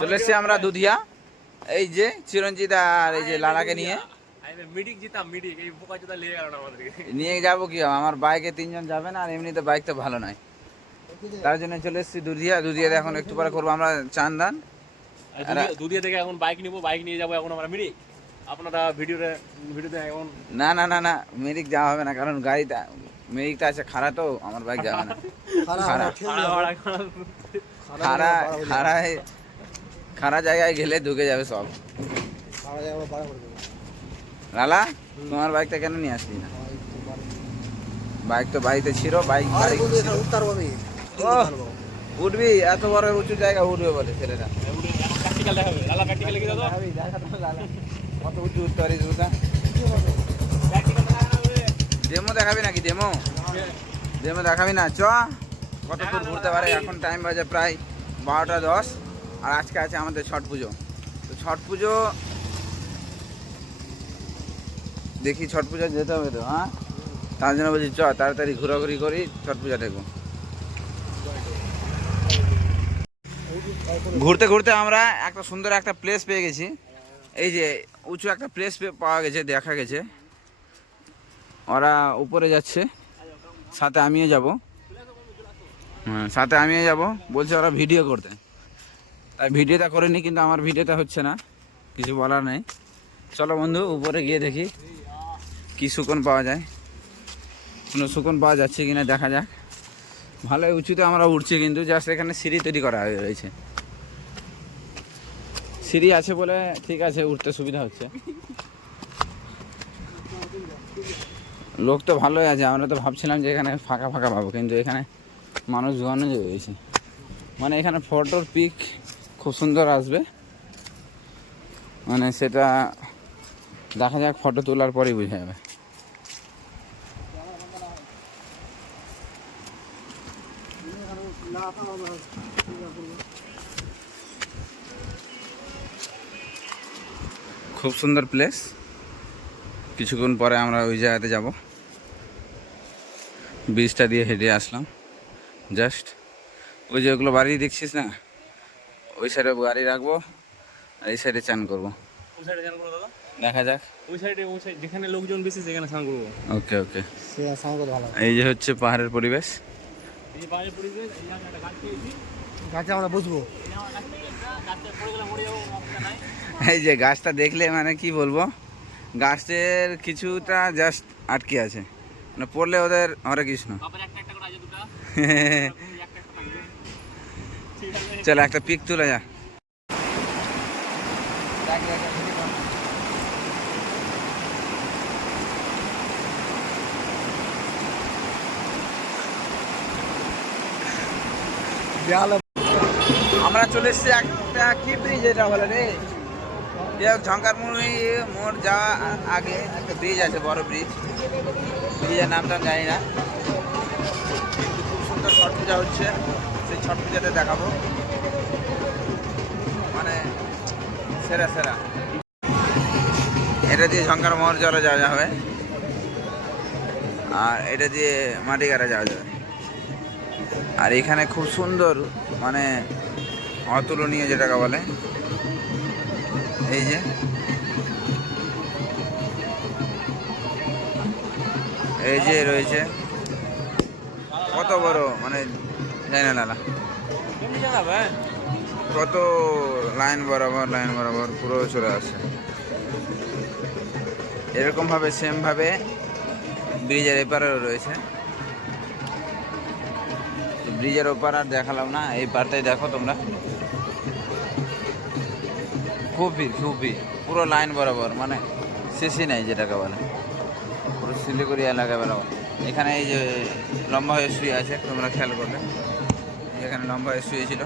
চলে এসছি আমরা দুধিয়া, এই যে চিরঞ্জিত আর এই যে লালাকে নিয়ে নিয়ে যাবো কি আমার বাইকে তিনজন যাবে না, আর এমনিতে বাইক তো ভালো নয়, তার জন্য চলে এসছি দুধিয়াতে। এখন একটু পরে করবো আমরা চান্দান। দুধিয়া থেকে এখন বাইক নিবো, বাইক নিয়ে যাবো এখন আমরা মিরিক। আপনারা ভিডিওতে এখন না না না না মিরিক যাওয়া হবে না, কারণ গাড়িটা মিরিকটা আছে খাড়া, তো আমার বাইক যাবে না। খাড়া জায়গায় গেলে ঢুকে যাবে সব। লালা তোমার বাইকটা কেন নিয়ে আসলি না? বাইক তো বাড়িতে ছিল, বাইক উঠবি, এত বড় উঁচু জায়গা উঠবে বলে ছেলেটা। কত উঁচু উঠতে পারিস? ডেমো দেখাবি নাকি? ডেমো দেখাবি না? চ কত দূর ঘুরতে পারে। এখন টাইম বাজে প্রায় 12টা 10, আর আজকে আছে আমাদের ছট পুজো। তো ছট পুজো দেখি, ছট পুজো যেতে হবে তো। হ্যাঁ, তার জন্য বলছি চ তাড়াতাড়ি ঘোরাঘুরি করি, ছট পূজা দেখবো। ঘুরতে ঘুরতে আমরা একটা সুন্দর একটা প্লেস পেয়ে গেছি। এই যে উঁচু একটা প্লেস পাওয়া গেছে, দেখা গেছে ওরা উপরে যাচ্ছে, সাথে আমিও যাব। হ্যাঁ, সাথে আমিও যাব বলছে ওরা ভিডিও করতে, তাই ভিডিওটা করে নি, কিন্তু আমার ভিডিওটা হচ্ছে না, কিছু বলার নেই। চলো বন্ধু, উপরে গিয়ে দেখি কি সুকন পাওয়া যায়, কোনো সুকন পাওয়া যাচ্ছে কিনা দেখা যাক। ভালো উঁচুতে আমরা উঠছি, কিন্তু জাস্ট এখানে সিঁড়ি তৈরি করা রয়েছে। সিঁড়ি আছে বলে ঠিক আছে, উঠতে সুবিধা হচ্ছে। লোক তো ভালোই আছে, আমরা তো ভাবছিলাম যে এখানে ফাঁকা ফাঁকা পাবো, কিন্তু এখানে মানুষ জোয়ানো রয়েছে। মানে এখানে ফটোর পিক খুব সুন্দর আসবে, মানে সেটা দেখা যাক, ফটো তোলার পরেই বোঝা যাবে। খুব সুন্দর প্লেস। কিছুক্ষণ পরে আমরা ওই জায়গাতে যাব। ব্রিজটা দিয়ে হেঁটে আসলাম জাস্ট। ওই যে ওগুলো বাড়ি দেখছিস না, ওই সাইডে গাড়ি রাখবো, আর এই সাইডে চান করবো। ওই সাইডে চান করবো দাদা, দেখা যাক। ওই সাইড যেখানে লোকজন বেশি সেখানে স্নান করবো। ওকে ওকে। এই যে হচ্ছে পাহাড়ের পরিবেশ। আমরা বুঝবো। এই যে গাছটা দেখলে মানে কি বলবো, গাছের কিছুটা জাস্ট আটকে আছে, মানে পড়লে ওদের হরে কৃষ্ণ। চল একটা পিক তুলে যা। আমরা চলে এসছি একটা কি ব্রিজ, এটা বলে রে, ঝঙ্কারমুড়ি মোড় যাওয়া আগে একটা ব্রিজ আছে, বড় ব্রিজ। ব্রিজের নামটা জানি না, কিন্তু খুব সুন্দর ছট পূজা হচ্ছে, সেই ছট পূজাতে দেখাবো, মানে সেরা সেরা। এটা দিয়ে ঝঙ্কার মোড় চলে যাওয়া যাবে, আর এটা দিয়ে মাটিগাড়া যাওয়া যাবে। আর এখানে খুব সুন্দর, মানে অতুলনীয় যেটাকে বলে, এই যে রয়েছে কত বড়, মানে জানি না লালা, কত লাইন বরাবর পুরো চলে আসে। এরকম ভাবে সেম ভাবে ব্রিজের এপারেও রয়েছে। ব্রিজের ওপার আর দেখালাম না, এই পারটাই দেখো তোমরা, খুব ভিড় পুরো লাইন বরাবর, মানে শেষই নাই যেটাকে বলে, পুরো শিলিগুড়ি এলাকা বরাবর। এখানে এই যে লম্বা হয়ে শুয়ে আছে, তোমরা খেয়াল করলে এখানে লম্বা হয়ে শুয়েছিল।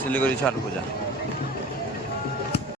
শিলিগুড়ি ছট পূজা।